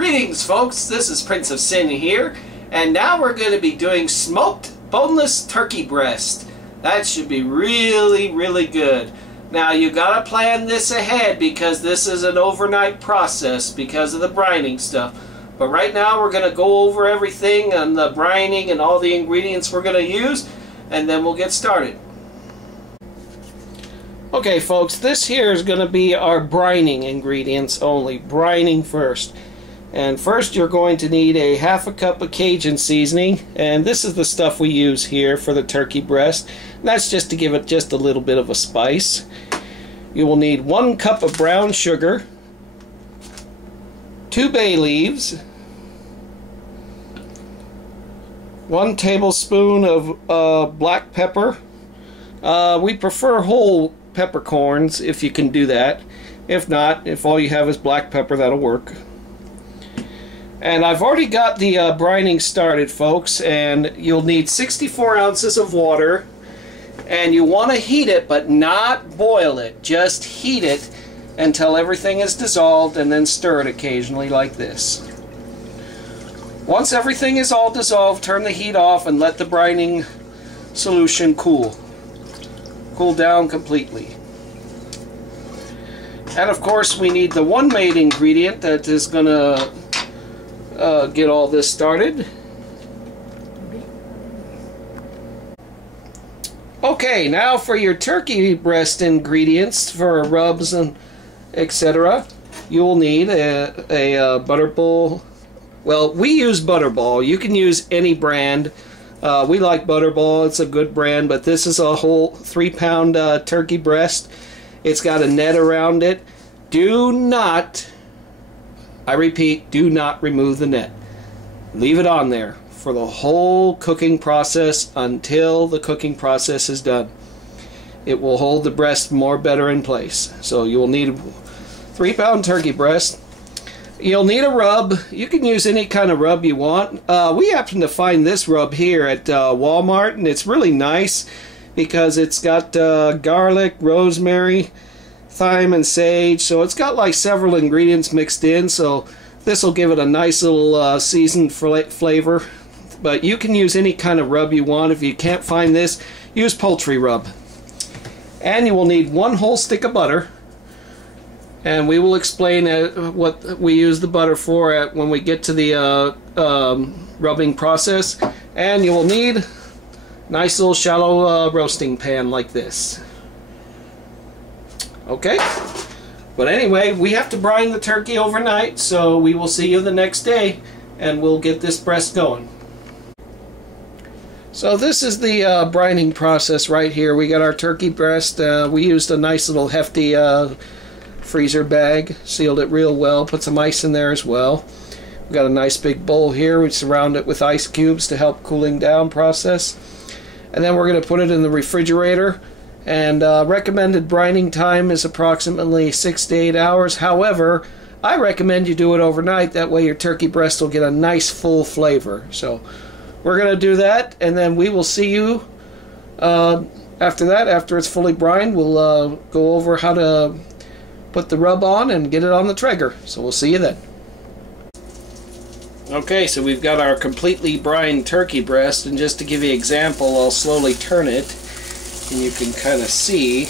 Greetings folks, this is Prince of Sin here, and now we're going to be doing smoked boneless turkey breast. That should be really good. Now you gotta plan this ahead because this is an overnight process because of the brining stuff. But right now we're going to go over everything and the brining and all the ingredients we're going to use, and then we'll get started. Okay folks, this here is going to be our brining ingredients only. Brining first. And first you're going to need a ½ cup of Cajun seasoning, and this is the stuff we use here for the turkey breast. That's just to give it just a little bit of a spice. You will need 1 cup of brown sugar, 2 bay leaves, 1 tablespoon of black pepper. We prefer whole peppercorns if you can do that. If not, if all you have is black pepper, that'll work. And I've already got the brining started, folks, and you'll need 64 ounces of water, and you want to heat it but not boil it. Just heat it until everything is dissolved, and then stir it occasionally like this. Once everything is all dissolved, turn the heat off and let the brining solution cool down completely. And of course we need the one main ingredient that is going to get all this started. Okay, now for your turkey breast ingredients for rubs and etc. You will need a butter bowl. Well, we use Butterball. You can use any brand. We like Butterball. It's a good brand, but this is a whole 3-pound turkey breast. It's got a net around it. Do not, I repeat, do not remove the net. Leave it on there for the whole cooking process until the cooking process is done. It will hold the breast better in place. So you will need a 3-pound turkey breast. You'll need a rub. You can use any kind of rub you want. We happen to find this rub here at Walmart, and it's really nice because it's got garlic, rosemary, thyme, and sage. So it's got like several ingredients mixed in, so this will give it a nice little seasoned flavor. But you can use any kind of rub you want. If you can't find this, use poultry rub. And you will need 1 whole stick of butter. And we will explain what we use the butter for when we get to the rubbing process. And you will need a nice little shallow roasting pan like this. Okay? But anyway, we have to brine the turkey overnight, so we will see you the next day and we'll get this breast going. So this is the brining process right here. We got our turkey breast. We used a nice little hefty freezer bag, sealed it real well, put some ice in there as well. We've got a nice big bowl here. We surround it with ice cubes to help cooling down process. And then we're going to put it in the refrigerator. And recommended brining time is approximately 6 to 8 hours. However, I recommend you do it overnight. That way your turkey breast will get a nice full flavor. So we're going to do that, and then we will see you after that. After it's fully brined, we'll go over how to put the rub on and get it on the Traeger. So we'll see you then. Okay, so we've got our completely brined turkey breast, and just to give you an example, I'll slowly turn it, and you can kind of see,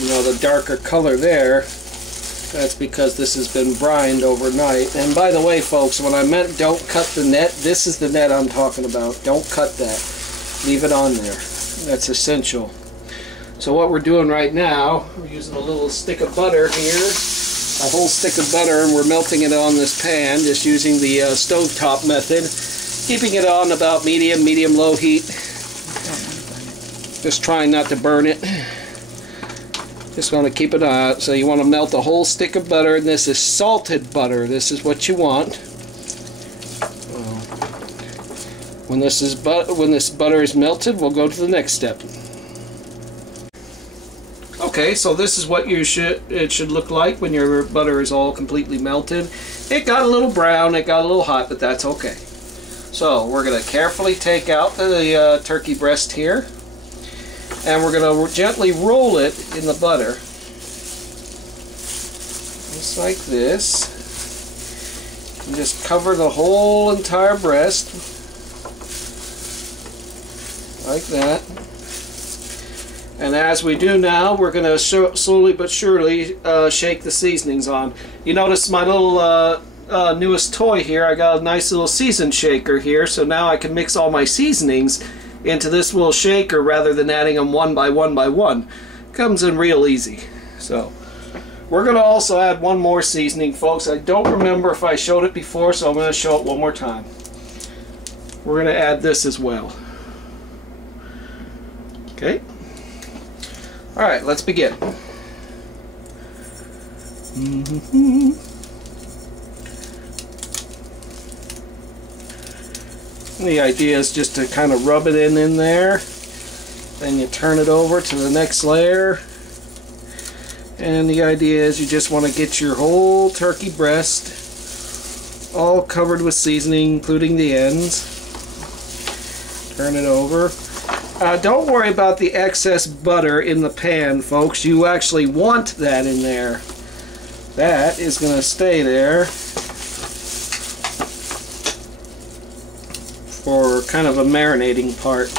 you know, the darker color there. That's because this has been brined overnight. And by the way, folks, when I meant don't cut the net, this is the net I'm talking about. Don't cut that. Leave it on there. That's essential. So what we're doing right now, we're using a little stick of butter here, a whole stick of butter, and we're melting it on this pan, just using the stovetop method, keeping it on about medium-low heat. Just trying not to burn it. Just want to keep it on. So you want to melt a whole stick of butter, and this is salted butter. This is what you want. When this butter is melted, we'll go to the next step. Okay, so this is what it should look like when your butter is all completely melted. It got a little brown, it got a little hot, but that's okay. So we're going to carefully take out the turkey breast here, and we're going to gently roll it in the butter, just like this. And just cover the whole entire breast like that. And as we do now, we're going to slowly but surely shake the seasonings on. You notice my little newest toy here. I got a nice little season shaker here, so now I can mix all my seasonings into this little shaker rather than adding them one by one by one. Comes in real easy. So we're going to also add one more seasoning, folks. I don't remember if I showed it before, so I'm going to show it one more time. We're going to add this as well. Okay. Alright, let's begin. The idea is just to kind of rub it in there. Then you turn it over to the next layer. And the idea is you just want to get your whole turkey breast all covered with seasoning, including the ends. Turn it over. Don't worry about the excess butter in the pan, folks. You actually want that in there. That is going to stay there for kind of a marinating part.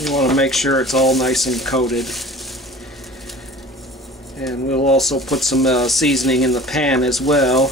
You want to make sure it's all nice and coated. And we'll also put some seasoning in the pan as well.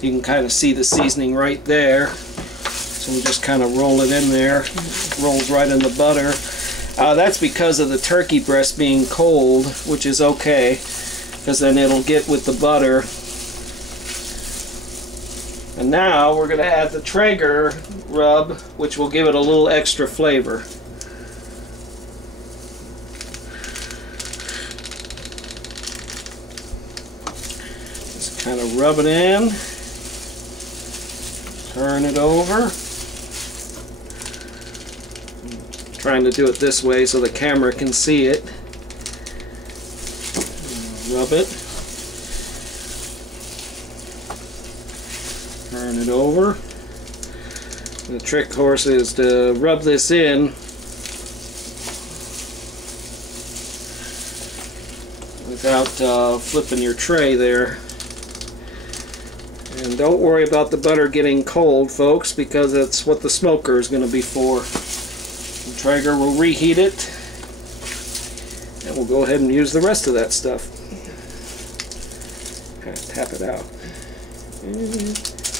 You can kind of see the seasoning right there. So we'll just kind of roll it in there. It rolls right in the butter. That's because of the turkey breast being cold, which is okay, because then it'll get with the butter. And now we're going to add the Traeger rub, which will give it a little extra flavor. Kind of rub it in, turn it over. I'm trying to do it this way so the camera can see it. Rub it, turn it over. The trick, of course, is to rub this in without flipping your tray there. And don't worry about the butter getting cold, folks, because that's what the smoker is going to be for. The Traeger will reheat it, and we'll go ahead and use the rest of that stuff. Kind of tap it out.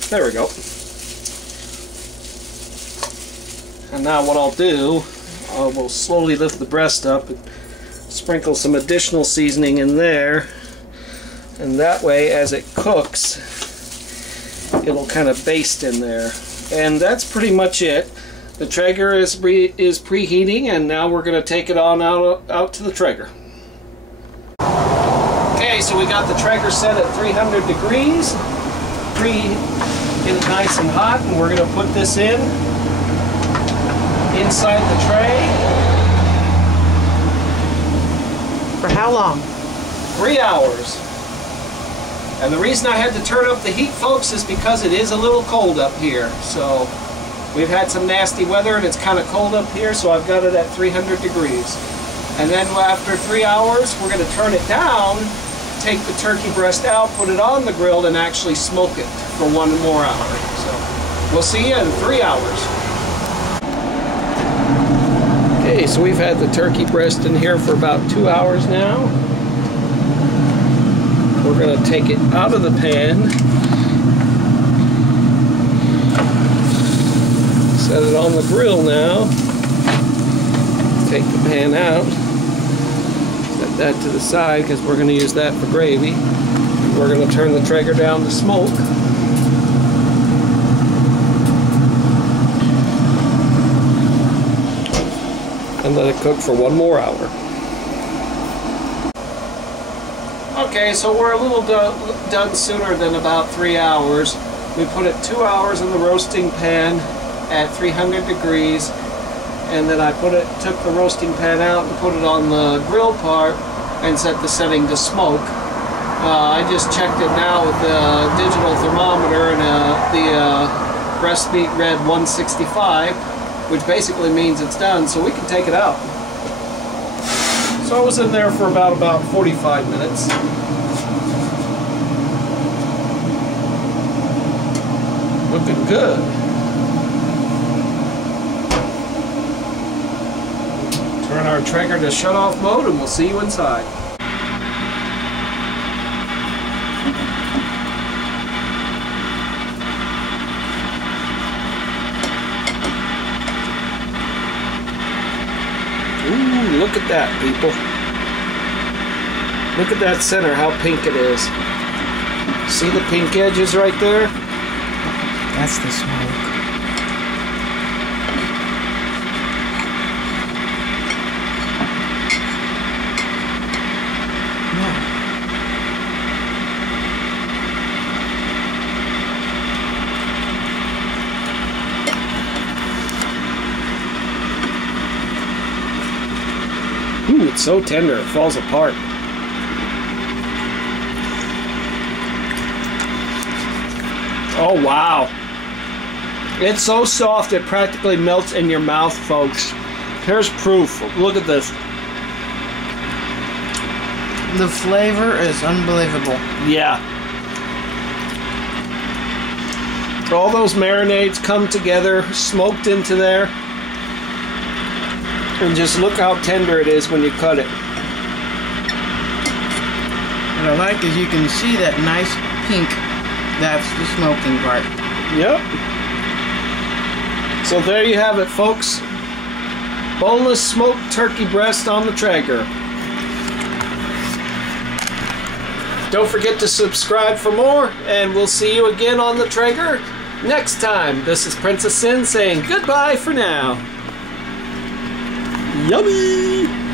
There we go. And now what I'll do, I will slowly lift the breast up and sprinkle some additional seasoning in there, and that way as it cooks it'll kind of baste in there. And that's pretty much it. The Traeger is preheating, and now we're going to take it on out to the Traeger. Okay, so we got the Traeger set at 300 degrees. Get it nice and hot, and we're going to put this in inside the tray. For how long? 3 hours. And the reason I had to turn up the heat, folks, is because it is a little cold up here. So we've had some nasty weather and it's kind of cold up here, so I've got it at 300 degrees. And then after 3 hours, we're going to turn it down, take the turkey breast out, put it on the grill, and actually smoke it for 1 more hour. So we'll see you in 3 hours. Okay, so we've had the turkey breast in here for about 2 hours now. We're going to take it out of the pan, set it on the grill now, take the pan out, set that to the side because we're going to use that for gravy. We're going to turn the Traeger down to smoke. And let it cook for 1 more hour. Okay, so we're a little done sooner than about 3 hours. We put it 2 hours in the roasting pan at 300 degrees, and then I took the roasting pan out and put it on the grill part and set the setting to smoke. I just checked it now with the digital thermometer, and the breast meat read 165, which basically means it's done, so we can take it out. So I was in there for about 45 minutes. Looking good. Turn our Traeger to shut off mode and we'll see you inside. Ooh, look at that, people. Look at that center, how pink it is. See the pink edges right there? That's the smoke. Ooh, it's so tender, it falls apart. Oh, wow. It's so soft it practically melts in your mouth, folks. Here's proof. Look at this. The flavor is unbelievable. Yeah. All those marinades come together, smoked into there. And just look how tender it is when you cut it. What I like is you can see that nice pink. That's the smoking part. Yep. So there you have it, folks. Boneless smoked turkey breast on the Traeger. Don't forget to subscribe for more, and we'll see you again on the Traeger next time. This is Princess Sin saying goodbye for now. Yummy!